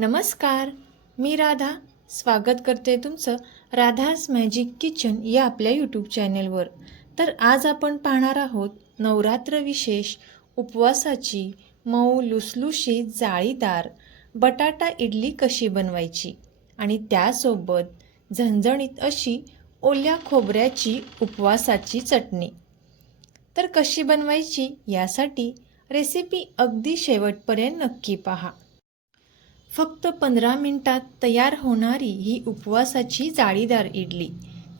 नमस्कार मी राधा. स्वागत करते तुमचं राधाज मॅजिक किचन या आपल्या यूट्यूब चॅनेलवर तर आज आपण पाहणार आहोत नवरात्र विशेष उपवासाची मऊ लुसलुशी जाळीदार बटाटा इडली कशी बनवायची आणि त्यासोबत झणझणीत अशी ओल्या खोबऱ्याची उपवासाची चटणी. तर कशी बनवायची यासाठी रेसिपी अगदी शेवटपर्यंत नक्की पहा. फक्त पंधरा मिनिटात तयार होणारी ही उपवासाची जाळीदार इडली.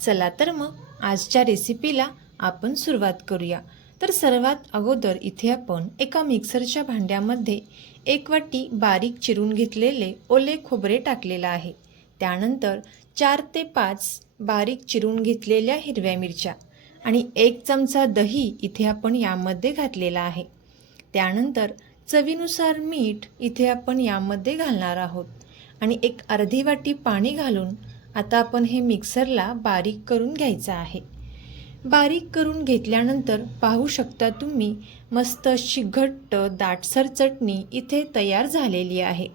चला तर मग आजच्या रेसिपीला आपण सुरुवात करूया. तर सर्वात अगोदर इथे आपण एका मिक्सरच्या भांड्यामध्ये एक वाटी बारीक चिरून घेतलेले ओले खोबरे टाकलेलं आहे. त्यानंतर चार ते पाच बारीक चिरून घेतलेल्या हिरव्या मिरच्या आणि एक चमचा दही इथे आपण यामध्ये घातलेला आहे. त्यानंतर चवीनुसार मीठ इथे आपण यामध्ये घालणार आहोत. आणि एक अर्धी वाटी पाणी घालून आता आपण हे मिक्सरला बारीक करून घ्यायचं आहे. बारीक करून घेतल्यानंतर पाहू शकता तुम्ही मस्त अशी घट्ट दाटसर चटणी इथे तयार झालेली आहे.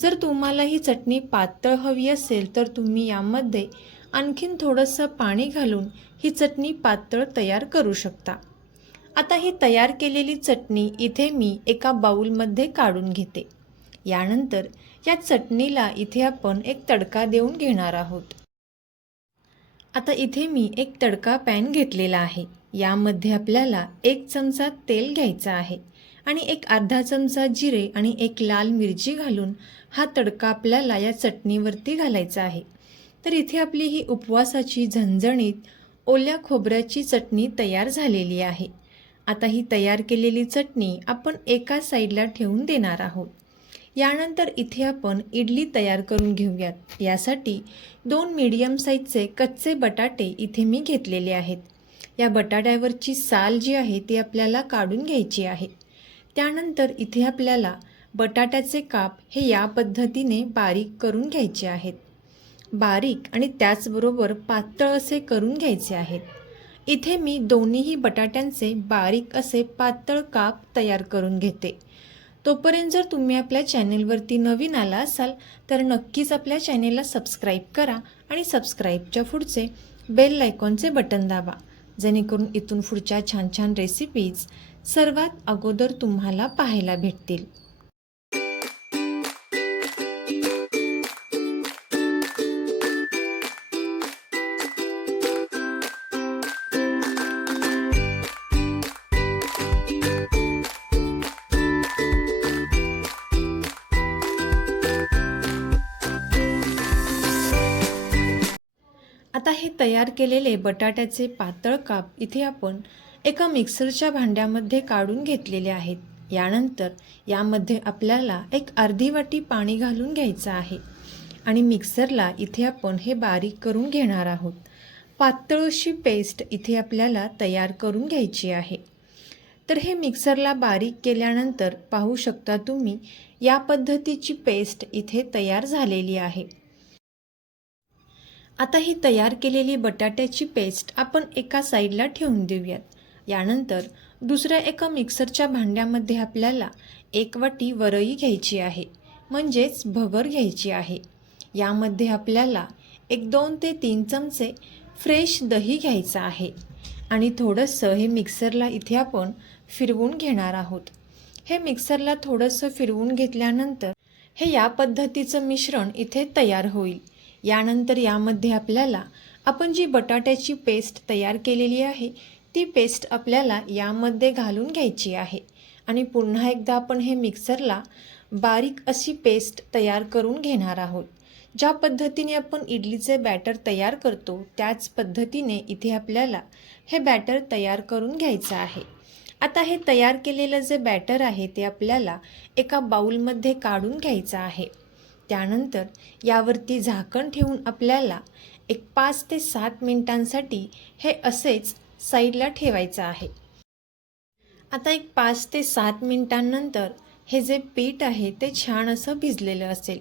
जर तुम्हाला ही चटणी पातळ हवी असेल तर तुम्ही यामध्ये आणखीन थोडंसं पाणी घालून ही चटणी पातळ तयार करू शकता. आता ही तयार केलेली चटणी इथे मी एका बाऊलमध्ये काढून घेते. यानंतर या चटणीला इथे आपण एक तडका देऊन घेणार आहोत. आता इथे मी एक तडका पॅन घेतलेला आहे. यामध्ये आपल्याला एक चमचा तेल घ्यायचा आहे आणि एक अर्धा चमचा जिरे आणि एक लाल मिरची घालून हा तडका आपल्याला या चटणीवरती घालायचा आहे. तर इथे आपली ही उपवासाची झणझणीत ओल्या खोबऱ्याची चटणी तयार झालेली आहे. आता ही तयार केलेली चटणी आपण एका साईडला ठेवून देणार आहोत. यानंतर इथे आपण इडली तयार करून घेऊयात. यासाठी दोन मीडियम साईजचे कच्चे बटाटे इथे मी घेतलेले आहेत. या बटाट्यावरची साल जी आहे ती आपल्याला काढून घ्यायची आहे. त्यानंतर इथे आपल्याला बटाट्याचे काप हे या पद्धतीने बारीक करून घ्यायचे आहेत. बारीक आणि त्याचबरोबर पातळ असे करून घ्यायचे आहेत. इथे मी दोन्हीही बटाट्यांचे बारीक असे पातळ काप तयार करून घेते. तोपर्यंत जर तुम्ही आपल्या चॅनेलवरती नवीन आला असाल तर नक्कीच आपल्या चॅनेलला सबस्क्राईब करा आणि सबस्क्राईबच्या पुढचे बेल लायकॉनचे बटन दाबा जेणेकरून इथून पुढच्या छान छान रेसिपीज सर्वात अगोदर तुम्हाला पाहायला भेटतील. आता हे तयार केलेले बटाट्याचे पातळ काप इथे आपण एका मिक्सरच्या भांड्यामध्ये काढून घेतलेले आहेत. यानंतर यामध्ये आपल्याला एक अर्धी वाटी पाणी घालून घ्यायचं आहे आणि मिक्सरला इथे आपण हे बारीक करून घेणार आहोत. पातळशी पेस्ट इथे आपल्याला तयार करून घ्यायची आहे. तर हे मिक्सरला बारीक केल्यानंतर पाहू शकता तुम्ही या पद्धतीची पेस्ट इथे तयार झालेली आहे. आता ही तयार केलेली बटाट्याची पेस्ट आपण एका साईडला ठेवून देऊयात. यानंतर दुसऱ्या एका मिक्सरच्या भांड्यामध्ये आपल्याला एक वाटी वरई घ्यायची आहे म्हणजेच भगर घ्यायची आहे. यामध्ये आपल्याला एक दोन ते तीन चमचे फ्रेश दही घ्यायचं आहे आणि थोडंसं हे मिक्सरला इथे आपण फिरवून घेणार आहोत. हे मिक्सरला थोडंसं फिरवून घेतल्यानंतर हे या पद्धतीचं मिश्रण इथे तयार होईल. यानंतर यामध्ये आपल्याला आपण जी बटाट्याची पेस्ट तयार केलेली आहे ती पेस्ट आपल्याला यामध्ये घालून घ्यायची आहे. आणि पुन्हा एकदा आपण हे मिक्सरला बारीक अशी पेस्ट तयार करून घेणार आहोत. ज्या पद्धतीने आपण इडलीचे बॅटर तयार करतो त्याच पद्धतीने इथे आपल्याला हे बॅटर तयार करून घ्यायचं आहे. आता हे तयार केलेलं जे बॅटर आहे ते आपल्याला एका बाऊलमध्ये काढून घ्यायचं आहे. त्यानंतर यावरती झाकण ठेवून आपल्याला एक पाच ते सात मिनिटांसाठी हे असेच साईडला ठेवायचं आहे. आता एक पाच ते सात मिनिटांनंतर हे जे पीठ आहे ते छान असं भिजलेलं असेल.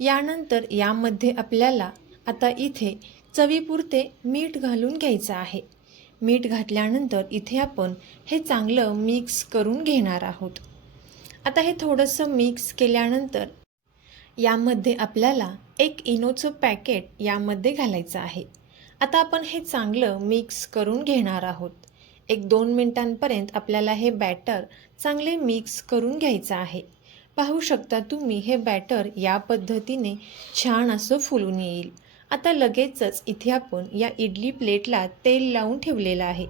यानंतर यामध्ये आपल्याला आता इथे चवीपुरते मीठ घालून घ्यायचं आहे. मीठ घातल्यानंतर इथे आपण हे चांगलं मिक्स करून घेणार आहोत. आता हे थोडंसं मिक्स केल्यानंतर यामध्ये आपल्याला एक इनोचं पॅकेट यामध्ये घालायचं आहे. आता आपण हे चांगलं मिक्स करून घेणार आहोत. एक दोन मिनटांपर्यंत आपल्याला हे बॅटर चांगले मिक्स करून घ्यायचं आहे. पाहू शकता तुम्ही हे बॅटर या पद्धतीने छान असं फुलून येईल. आता लगेचच इथे आपण या इडली प्लेटला तेल लावून ठेवलेलं आहे.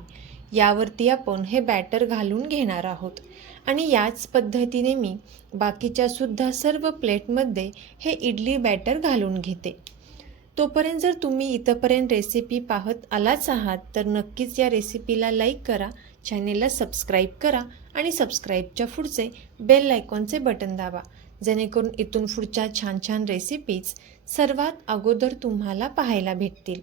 यावरती आपण हे बॅटर घालून घेणार आहोत. आणि याच पद्धतीने मी बाकीच्या सुद्धा सर्व प्लेटमध्ये हे इडली बॅटर घालून घेते. तोपर्यंत जर तुम्ही इथंपर्यंत रेसिपी पाहत आलाच आहात तर नक्कीच या रेसिपीला लाईक करा चॅनेलला सबस्क्राईब करा आणि सबस्क्राईबच्या पुढचे बेल आयकॉनचे बटन दाबा. जेणेकरून इथून पुढच्या छान छान रेसिपीज सर्वात अगोदर तुम्हाला पाहायला भेटतील.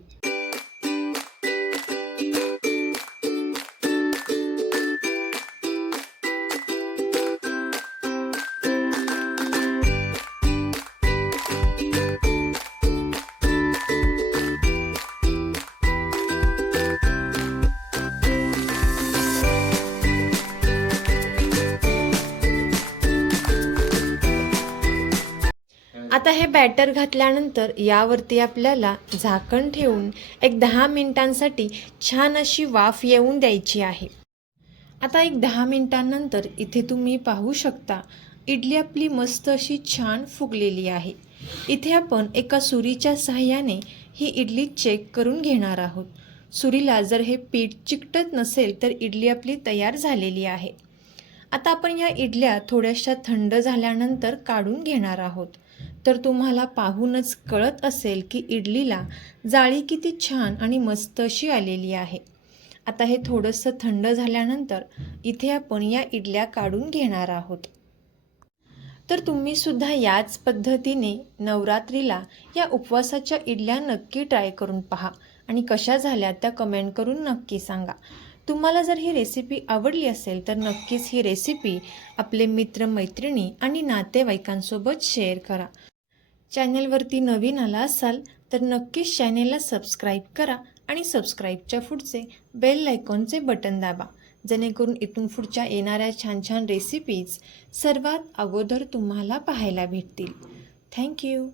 आता हे बॅटर घातल्यानंतर यावरती आपल्याला झाकण ठेवून एक दहा मिनिटांसाठी छान अशी वाफ येऊन द्यायची आहे. आता एक दहा मिनिटांनंतर इथे तुम्ही पाहू शकता इडली आपली मस्त अशी छान फुगलेली आहे. इथे आपण एका सुरीच्या सहाय्याने ही इडली चेक करून घेणार आहोत. सुरीला जर हे पीठ चिकटत नसेल तर इडली आपली तयार झालेली आहे. आता आपण या इडल्या थोड्याशा थंड झाल्यानंतर काढून घेणार आहोत. तर तुम्हाला पाहूनच कळत असेल की इडलीला जाळी किती छान आणि मस्त अशी आलेली आहे. आता हे थोडंसं थंड झाल्यानंतर इथे आपण या इडल्या काढून घेणार आहोत. तर तुम्ही सुद्धा याच पद्धतीने नवरात्रीला या उपवासाच्या इडल्या नक्की ट्राय करून पहा आणि कशा झाल्या त्या कमेंट करून नक्की सांगा. तुम्हाला जर ही रेसिपी आवडली असेल तर नक्कीच ही रेसिपी आपले मित्र मैत्रिणी आणि नातेवाईकांसोबत शेअर करा. चॅनेलवरती नवीन आला असाल तर नक्कीच चॅनेलला सबस्क्राईब करा आणि सबस्क्राईबच्या पुढचे बेल आयकॉनचे बटन दाबा. जेणेकरून इथून पुढच्या येणाऱ्या छान छान रेसिपीज सर्वात अगोदर तुम्हाला पाहायला भेटतील. थँक्यू